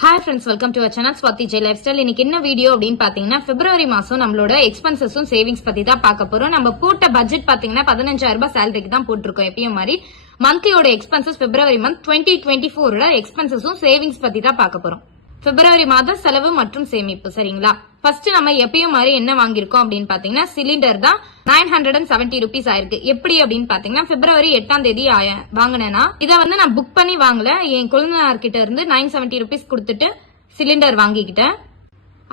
Hi friends welcome to channel Swathi Jai lifestyle இன்னைக்கு என்ன video அப்படின்னு பாத்தீங்கன்னா பிப்ரவரி மாசம் நம்மளோட எக்ஸ்பென்சஸும் சேவிங்ஸ் பத்தி தான் பார்க்க போறோம். நம்ம போட்ட பட்ஜெட் பாத்தீங்கன்னா பதினஞ்சாயிரம் ரூபாய் சேலரிக்கு தான் போட்டிருக்கோம் எப்பயும் மாதிரி. மந்த்லியோட expenses February month twenty twenty ஃபோரோட எக்ஸ்பென்சஸும் சேவிங்ஸ் பத்தி தான் பார்க்க போறோம். பிப்ரவரி மாத செலவு மற்றும் சேமிப்பு சரிங்களா? ஃபர்ஸ்ட் நம்ம எப்பயும் மாதிரி என்ன வாங்கியிருக்கோம் அப்படின்னு பாத்தீங்கன்னா சிலிண்டர் தான். Nine hundred and seventy rupees ஆயிருக்கு. எப்படி அப்படின்னு பாத்தீங்கன்னா பிப்ரவரி எட்டாம் தேதி வாங்கினேன்னா இதை வந்து நான் புக் பண்ணி வாங்கல. என் குழந்தையார் கிட்ட இருந்து நைன் செவன்டி ருபீஸ் கொடுத்துட்டு சிலிண்டர் வாங்கிக்கிட்டேன்.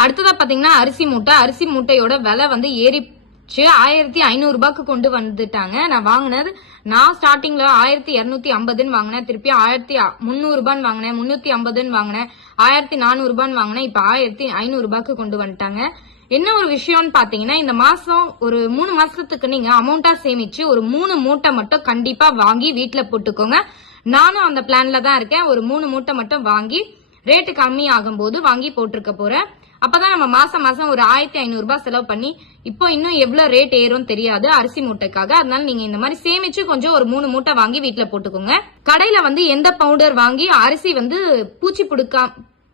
அடுத்ததா பாத்தீங்கன்னா அரிசி மூட்டை. அரிசி மூட்டையோட விலை வந்து ஏறிச்சு. ஆயிரத்தி ஐநூறு ரூபாய்க்கு கொண்டு வந்துட்டாங்க. நான் வாங்கினது நான் ஸ்டார்டிங்ல ஆயிரத்தி இருநூத்தி ஐம்பதுன்னு வாங்கினேன். திருப்பி ஆயிரத்தி முந்நூறு ரூபான்னு வாங்கினேன். முன்னூத்தி ஐம்பதுன்னு வாங்கினேன். ஆயிரத்தி நானூறு ரூபான்னு வாங்கினேன். இப்ப ஆயிரத்தி ஐநூறு ரூபாய்க்கு கொண்டு வந்துட்டாங்க. என்ன ஒரு விஷயம்னு பாத்தீங்கன்னா இந்த மாசம் ஒரு மூணு மாசத்துக்கு நீங்க அமௌண்டா சேமிச்சு ஒரு மூணு மூட்டை மட்டும் கண்டிப்பா வாங்கி வீட்டுல போட்டுக்கோங்க. நானும் அந்த பிளான்ல தான் இருக்கேன். ஒரு மூணு மூட்டை மட்டும் வாங்கி ரேட்டு கம்மி ஆகும்போது வாங்கி போட்டிருக்க போறேன். அப்பதான் நம்ம மாசம் மாசம் ஒரு ஆயிரத்தி ஐநூறு ரூபாய் செலவு பண்ணி இப்போ இன்னும் எவ்வளவு ரேட் ஏறும் தெரியாது அரிசி மூட்டைக்காக. அதனால நீங்க இந்த மாதிரி சேமிச்சு கொஞ்சம் ஒரு மூணு மூட்டை வாங்கி வீட்டுல போட்டுக்கோங்க. கடையில வந்து எந்த பவுடர் வாங்கி அரிசி வந்து பூச்சி பிடிக்கா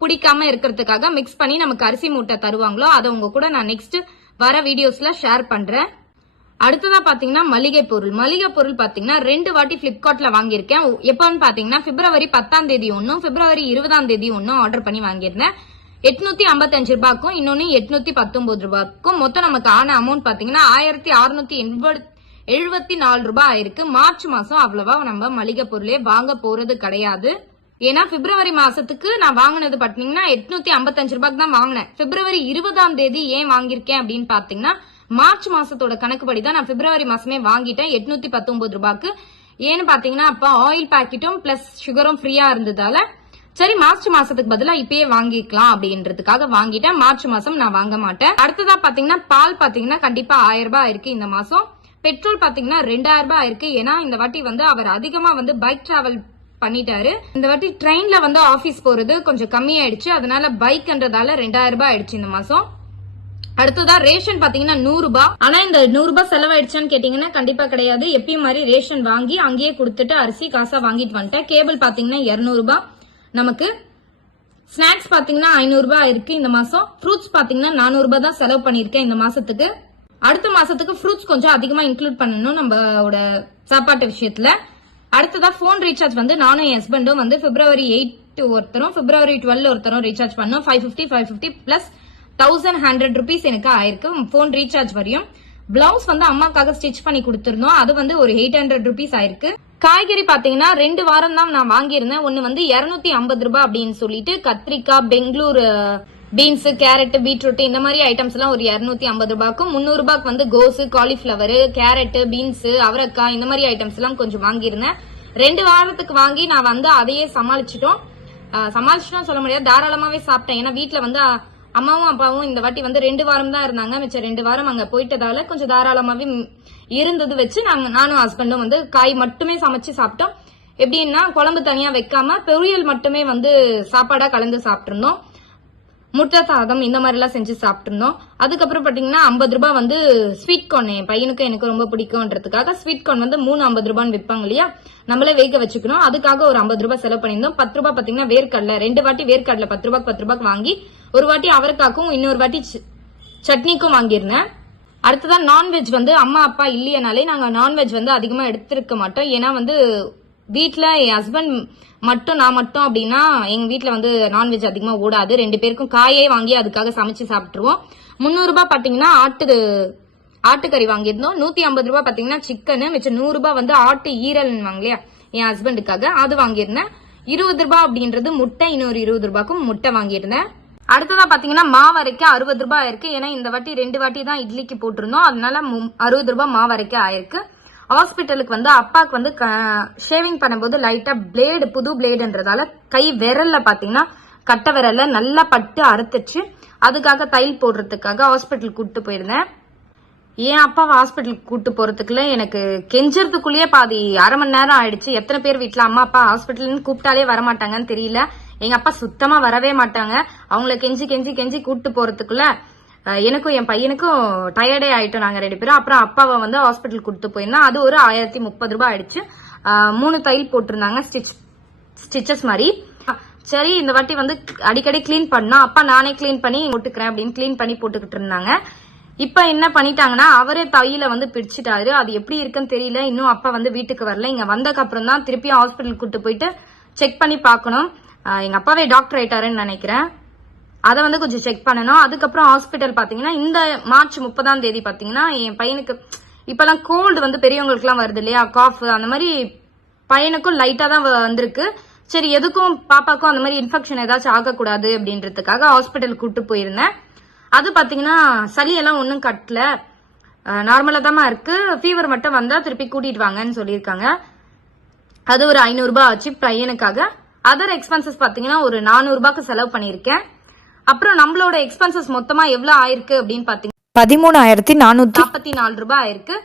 பிடிக்காம இருக்கிறதுக்காக மிக்ஸ் பண்ணி நமக்கு அரிசி மூட்டை தருவாங்களோ அதை உங்க கூட நான் நெக்ஸ்ட் வர வீடியோஸ்ல ஷேர் பண்றேன். அடுத்ததா பாத்தீங்கன்னா மளிகை பொருள். மளிகை பொருள் பாத்தீங்கன்னா ரெண்டு வாட்டி பிளிப்கார்ட்ல வாங்கியிருக்கேன். எப்போன்னு பாத்தீங்கன்னா பிப்ரவரி பத்தாம் தேதி ஒன்னும் பிப்ரவரி இருபதாம் தேதி ஒன்னும் ஆர்டர் பண்ணி வாங்கியிருந்தேன். எட்நூத்தி ஐம்பத்தஞ்சு ரூபாய்க்கும் இன்னொன்னு எட்நூத்தி பத்தொன்பது ரூபாய்க்கும். மொத்தம் நமக்கு ஆன அமௌண்ட் பாத்தீங்கன்னா ஆயிரத்தி அறுநூத்தி எழுபத்தி நாலு ரூபாய் ஆயிருக்கு. மார்ச் மாசம் அவ்வளவா நம்ம மளிகை பொருளே வாங்க போறது கிடையாது. ஏன்னா பிப்ரவரி மாசத்துக்கு நான் வாங்கினது பாத்தீங்கன்னா எட்நூத்தி ஐம்பத்தஞ்சு ரூபாய்க்கு தான் வாங்கினேன். பிப்ரவரி இருபதாம் தேதி ஏன் வாங்கியிருக்கேன் அப்படின்னு பாத்தீங்கன்னா மார்ச் மாசத்தோட கணக்குப்படி தான் நான் பிப்ரவரி மாசமே வாங்கிட்டேன் எட்நூத்தி பத்தொன்பது ரூபாய்க்கு. ஏன்னு பாத்தீங்கன்னா அப்ப ஆயில் பாக்கெட்டும் பிளஸ் சுகரும் ஃப்ரீயா இருந்ததால சரி மார்ச் மாசத்துக்கு பதிலா இப்பயே வாங்கிக்கலாம் அப்படின்றதுக்காக வாங்கிட்டேன். மார்ச் மாசம் நான் வாங்க மாட்டேன். அடுத்ததா பாத்தீங்கன்னா பால் பாத்தீங்கன்னா கண்டிப்பா ஆயிரம் ரூபாய் ஆயிருக்கு இந்த மாசம். பெட்ரோல் பாத்தீங்கன்னா ரெண்டாயிரம் ரூபாய் ஆயிருக்கு ஏன்னா இந்த வாட்டி வந்து அவர் அதிகமா வந்து பைக் டிராவல் பண்ணிட்டாரு. இந்த வாட்டி ட்ரெயின்ல வந்து ஆபீஸ் போறது கொஞ்சம் கம்மியாயிடுச்சு. அதனால பைக்ன்றதால ரெண்டாயிரம் ரூபாய் ஆயிடுச்சு இந்த மாசம். அடுத்ததா ரேஷன் பாத்தீங்கன்னா நூறு ரூபாய் ஆனா இந்த நூறு ரூபாய் செலவாயிடுச்சான்னு கேட்டீங்கன்னா கண்டிப்பா கிடையாது. எப்பயும் மாதிரி ரேஷன் வாங்கி அங்கேயே கொடுத்துட்டு அரிசி காசா வாங்கிட்டு வந்துட்டேன். கேபிள் பாத்தீங்கன்னா இருநூறு ரூபாய் நமக்கு ஸ்நாக்ஸ் பாத்தீங்கன்னா ஐநூறு ரூபாய் இருக்கு இந்த மாசம். ஃப்ரூட்ஸ் பாத்தீங்கன்னா நானூறு ரூபாய் தான் செலவு பண்ணிருக்கேன் இந்த மாசத்துக்கு. அடுத்த மாசத்துக்கு ஃப்ரூட்ஸ் கொஞ்சம் அதிகமா இன்க்ளூட் பண்ணணும் நம்மளோட சாப்பாட்டு விஷயத்துல. அடுத்ததா போன் ரீசார்ஜ் வந்து நானும் என் ஹஸ்பண்டும் வந்து பிப்ரவரி எயிட் ஒருத்தரும் பிப்ரவரி டுவெல் ஒருத்தரும் ரீசார்ஜ் பண்ணோம். Five fifty five fifty plus thousand hundred rupees எனக்கு ஆயிருக்கு. போன் ரீசார்ஜ் வரையும். பிளவுஸ் வந்து அம்மாக்காக ஸ்டிச் பண்ணி கொடுத்துருந்தோம். அது வந்து ஒரு எயிட் ஹண்ட்ரட் ருபீஸ் ஆயிருக்கு. காய்கறி பாத்தீங்கன்னா ரெண்டு வாரம் தான் நான் வாங்கியிருந்தேன். ஒன்னு வந்து 250 ஐம்பது ரூபாய் அப்படின்னு சொல்லிட்டு கத்திரிக்காய் பெங்களூர் பீன்ஸ் கேரட் பீட்ரூட் இந்த மாதிரி ஐட்டம்ஸ் எல்லாம் ஒரு 250 ஐம்பது ரூபாய்க்கும் முந்நூறு ரூபாய்க்கு வந்து கோஸ் காலிஃபிளவர் கேரட் பீன்ஸ் அவரைக்காய் இந்த மாதிரி ஐட்டம்ஸ் எல்லாம் கொஞ்சம் வாங்கியிருந்தேன். ரெண்டு வாரத்துக்கு வாங்கி நான் வந்து அதையே சமாளிச்சிட்டோம். சமாளிச்சிட்டோம் சொல்ல முடியாது. தாராளமாவே சாப்பிட்டேன். ஏன்னா வீட்டுல வந்து அம்மாவும் அப்பாவும் இந்த வாட்டி வந்து ரெண்டு வாரம் தான் இருந்தாங்க. மிச்சம் ரெண்டு வாரம் அங்க போயிட்டதால கொஞ்சம் தாராளமாவே இருந்தது வச்சு நாங்க நானும் ஹஸ்பண்டும் வந்து காய் மட்டுமே சமைச்சு சாப்பிட்டோம். எப்படின்னா குழம்பு தனியா வைக்காம பொரியல் மட்டுமே வந்து சாப்பாடா கலந்து சாப்பிட்டிருந்தோம். முட்டை சாதம் இந்த மாதிரி எல்லாம் செஞ்சு சாப்பிட்ருந்தோம் அதுக்கப்புறம் பாத்தீங்கன்னா ஐம்பது ரூபாய் வந்து ஸ்வீட் கார்ன் என் பையனுக்கு எனக்கு ரொம்ப பிடிக்கும்ன்றதுக்காக ஸ்வீட் கார்ன் வந்து மூணு ஐம்பது ரூபான்னு விற்பாங்க இல்லையா? நம்மளே வேக வச்சுக்கணும். அதுக்காக ஒரு ஐம்பது ரூபாய் செலவு பண்ணியிருந்தோம். பத்து ரூபாய் பாத்தீங்கன்னா வேர்க்கடலை. ரெண்டு வாட்டி வேர்க்கடலை பத்து ரூபாய்க்கு பத்து ரூபாய்க்கு வாங்கி ஒரு வாட்டி அவரைக்காக்கும் இன்னொரு வாட்டி சட்னிக்கும் வாங்கியிருந்தேன். அடுத்ததான் நான்வெஜ் வந்து அம்மா அப்பா இல்லையனாலே நாங்க நான்வெஜ் வந்து அதிகமா எடுத்திருக்க மாட்டோம். ஏன்னா வந்து வீட்டில் என் ஹஸ்பண்ட் மட்டும் நான் மட்டும் அப்படின்னா எங்கள் வீட்டில் வந்து நான்வெஜ் அதிகமாக ஓடாது ரெண்டு பேருக்கும் காயே வாங்கி அதுக்காக சமைச்சு சாப்பிட்ருவோம் முந்நூறுரூபா பார்த்தீங்கன்னா ஆட்டு ஆட்டுக்கறி வாங்கியிருந்தோம். நூற்றி ஐம்பது ரூபா பார்த்தீங்கன்னா சிக்கனு மிச்சம் நூறுரூபா வந்து ஆட்டு ஈரல் வாங்கலையா? என் ஹஸ்பண்டுக்காக அது வாங்கியிருந்தேன். இருபது ரூபா அப்படின்றது முட்டை இன்னொரு இருபது ரூபாய்க்கும் முட்டை வாங்கியிருந்தேன். அடுத்ததா பாத்தீங்கன்னா மாவரைக்கு அறுபது ரூபாய் ஆயிருக்கு. ஏன்னா இந்த வாட்டி ரெண்டு வாட்டி தான் இட்லிக்கு போட்டிருந்தோம். அதனால மு- அறுபது ரூபாய் அரைக்க ஆயிருக்கு. ஹாஸ்பிட்டலுக்கு வந்து அப்பாவுக்கு வந்து ஷேவிங் பண்ணும்போது லைட்டா பிளேடு புது பிளேடுன்றதால கை விரல்ல பாத்தீங்கன்னா கட்டை விரல்ல நல்லா பட்டு அறுத்துச்சு. அதுக்காக தையல் போடுறதுக்காக ஹாஸ்பிட்டல் கூட்டு போயிருந்தேன். ஏன் அப்பாவை ஹாஸ்பிட்டலுக்கு கூட்டு போறதுக்குள்ள எனக்கு கெஞ்சறதுக்குள்ளேயே பாதி அரை மணி நேரம் ஆயிடுச்சு. எத்தனை பேர் வீட்டுல அம்மா அப்பா ஹாஸ்பிட்டல்னு கூப்பிட்டாலே வரமாட்டாங்கன்னு தெரியல. எங்க அப்பா சுத்தமா வரவே மாட்டாங்க. அவங்கள கெஞ்சி கெஞ்சி கெஞ்சி கூப்பிட்டு போறதுக்குள்ள எனக்கும் என் பையனுக்கும் டயர்டே ஆயிட்டோம் நாங்க ரெண்டு பேரும். அப்புறம் அப்பாவை வந்து ஹாஸ்பிட்டல் கொடுத்து போயிருந்தோம். அது ஒரு ஆயிரத்தி முப்பது ரூபாய் ஆயிடுச்சு. மூணு தையல் போட்டிருந்தாங்க. ஸ்டிச் ஸ்டிச்சஸ் மாதிரி. சரி இந்த வாட்டி வந்து அடிக்கடி க்ளீன் பண்ணா அப்பா நானே க்ளீன் பண்ணி போட்டுக்கிறேன் அப்படின்னு க்ளீன் பண்ணி போட்டுக்கிட்டு இருந்தாங்க. இப்ப என்ன பண்ணிட்டாங்கன்னா அவரே தையில வந்து பிடிச்சிட்டாரு. அது எப்படி இருக்குன்னு தெரியல. இன்னும் அப்பா வந்து வீட்டுக்கு வரல. இங்க வந்ததுக்கு அப்புறம் தான் திருப்பியும் ஹாஸ்பிட்டல் கூட்டு போயிட்டு செக் பண்ணி பார்க்கணும். எங்க அப்பாவே டாக்டர் ஆயிட்டாருன்னு நினைக்கிறேன். அதை வந்து கொஞ்சம் செக் பண்ணணும். அதுக்கப்புறம் ஹாஸ்பிட்டல் பாத்தீங்கன்னா இந்த மார்ச் முப்பதாம் தேதி பாத்தீங்கன்னா என் பையனுக்கு இப்பெல்லாம் கோல்டு வந்து பெரியவங்களுக்குலாம் வருது இல்லையா? காஃப் அந்த மாதிரி பையனுக்கும் லைட்டா தான் வ- வந்திருக்கு. சரி எதுக்கும் பாப்பாக்கும் அந்த மாதிரி இன்ஃபெக்ஷன் ஏதாச்சும் ஆகக்கூடாது அப்படின்றதுக்காக ஹாஸ்பிட்டல் கூட்டு போயிருந்தேன். அது பாத்தீங்கன்னா சளியெல்லாம் ஒன்றும் கட்டல. நார்மலா தான் இருக்கு. ஃபீவர் மட்டும் வந்தா திருப்பி கூட்டிட்டு வாங்கன்னு சொல்லியிருக்காங்க. அது ஒரு ஐநூறு ரூபாய் ஆச்சு பையனுக்காக. அதர் எக்ஸ்பென்சஸ் பாத்தீங்கன்னா ஒரு நானூறு ரூபாய்க்கு செலவு பண்ணியிருக்கேன். அப்புறம் நம்மளோட எக்ஸ்பென்சஸ் மொத்தமா எவ்வளவு ஆயிருக்கு அப்படின்னு பாத்தீங்கன்னா பதிமூணாயிரத்தி நானூத்தி நாற்பத்தி நாலு ரூபாய் ஆயிருக்கு.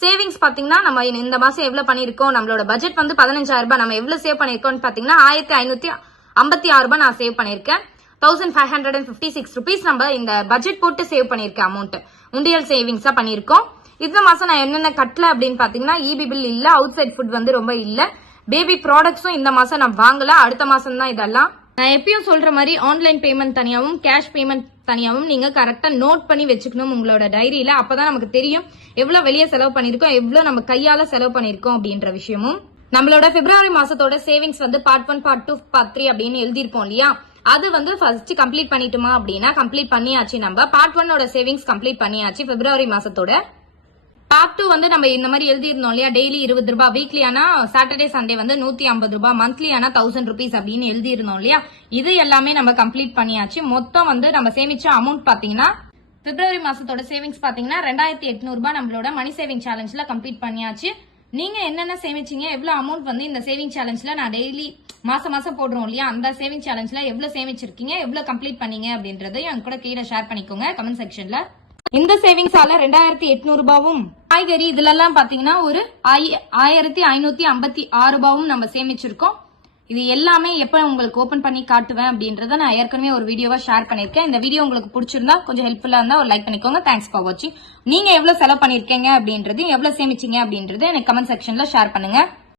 சேவிங்ஸ் பாத்தீங்கன்னா நம்ம இந்த- இந்த மாசம் எவ்வளவு பண்ணிருக்கோம் நம்மளோட பட்ஜெட் வந்து பதினஞ்சாயிரம் ரூபாய் நம்ம எவ்வளவு சேவ் பண்ணிருக்கோம்னு பாத்தீங்கன்னா ஆயிரத்தி ஐநூத்தி ஐம்பத்தி ஆறு ரூபாய் நான் சேவ் பண்ணிருக்கேன் thousand five hundred and fifty six rupees நம்ம இந்த பட்ஜெட் போட்டு சேவ் பண்ணிருக்கேன் அமௌண்ட் உண்டியல் சேவிங்ஸா பண்ணிருக்கோம் இந்த மாசம் நான் என்னென்ன கட்டல அப்படின்னு பாத்தீங்கன்னா இபி பில் இல்ல அவுட் சைட் ஃபுட் வந்து ரொம்ப இல்ல. பேபி ப்ராடக்ட்ஸும் இந்த மாசம் நான் வாங்கல அடுத்த மாசம் தான் இதெல்லாம். நான் எப்பயும் சொல்ற மாதிரி ஆன்லைன் பேமெண்ட் தனியாகவும் கேஷ் பேமெண்ட் தனியாகவும் நீங்க கரெக்டா நோட் பண்ணி வச்சுக்கணும் உங்களோட டைரியில அப்பதான் நமக்கு தெரியும் எவ்வளவு வெளியே செலவு பண்ணிருக்கோம் எவ்வளவு நம்ம கையால செலவு பண்ணிருக்கோம் அப்படின்ற விஷயமும். நம்மளோட பிப்ரவரி மாசத்தோட சேவிங்ஸ் வந்து part one part two part three அப்படின்னு எழுதியிருப்போம் இல்லையா? அது வந்து ஃபர்ஸ்ட் கம்ப்ளீட் பண்ணிட்டுமா அப்படின்னா கம்ப்ளீட் பண்ணியாச்சு நம்ம. பார்ட் ஒன்னோட சேவிங்ஸ் கம்ப்ளீட் பண்ணியாச்சு பிப்ரவரி மாசத்தோட. பார்ட் டூ வந்து நம்ம இந்த மாதிரி எழுதியிருந்தோம் இல்லையா? டெய்லி இருபது ரூபாய் வீக்லி ஆனா சாட்டர்டே சண்டே வந்து நூத்தி ஐம்பது ரூபாய் மந்த்லி ஆனா தௌசண்ட் ருபீஸ் அப்படின்னு எழுதியிருந்தோம் இல்லையா? இது எல்லாமே நம்ம கம்ப்ளீட் பண்ணியாச்சு. மொத்தம் வந்து நம்ம சேமிச்ச அமௌண்ட் பாத்தீங்கன்னா பிப்ரவரி மாசத்தோட சேவிங்ஸ் பாத்தீங்கன்னா ரெண்டாயிரத்தி எட்நூறு ரூபாய் நம்மளோட மணி சேவிங் சேலஞ்ச்ல கம்ப்ளீட் பண்ணியாச்சு. நீங்க என்னென்ன சேமிச்சீங்க? எவ்வளவு அமௌண்ட் வந்து இந்த சேவிங் சேலஞ்ச்ல நான் டெய்லி மாசம் மாசம் போடுறோம் இல்லையா? அந்த சேவிங் சேலஞ்ச்ல எவ்வளவு சேமிச்சிருக்கீங்க? எவ்வளவு கம்ப்ளீட் பண்ணீங்க அப்படின்றதையும் என் கூட கீழே ஷேர் பண்ணிக்கோங்க கமெண்ட் செக்ஷன்ல இந்த சேவிங்ஸால ரெண்டாயிரத்தி எட்நூறு ரூபாவும் காய்கறி இதுல எல்லாம் பாத்தீங்கன்னா ஒரு ஆயி- ஆயிரத்தி ஐநூத்தி ஐம்பத்தி ஆறு ரூபாவும் நம்ம சேமிச்சிருக்கோம். இது எல்லாமே எப்ப உங்களுக்கு ஓபன் பண்ணி காட்டுவேன் அப்படின்றத நான் ஏற்கனவே ஒரு வீடியோவா ஷேர் பண்ணிருக்கேன் இந்த வீடியோ உங்களுக்கு பிடிச்சிருந்தா கொஞ்சம் ஹெல்ப்ஃபுல்லா இருந்தா ஒரு லைக் பண்ணிக்கோங்க. தேங்க்ஸ் ஃபார் வாட்சிங் நீங்க எவ்வளவு செலவு பண்ணிருக்கீங்க அப்படின்றது எவ்வளவு சேமிச்சீங்க அப்படின்றது எனக்கு கமெண்ட் செக்ஷன்ல ஷேர் பண்ணுங்க.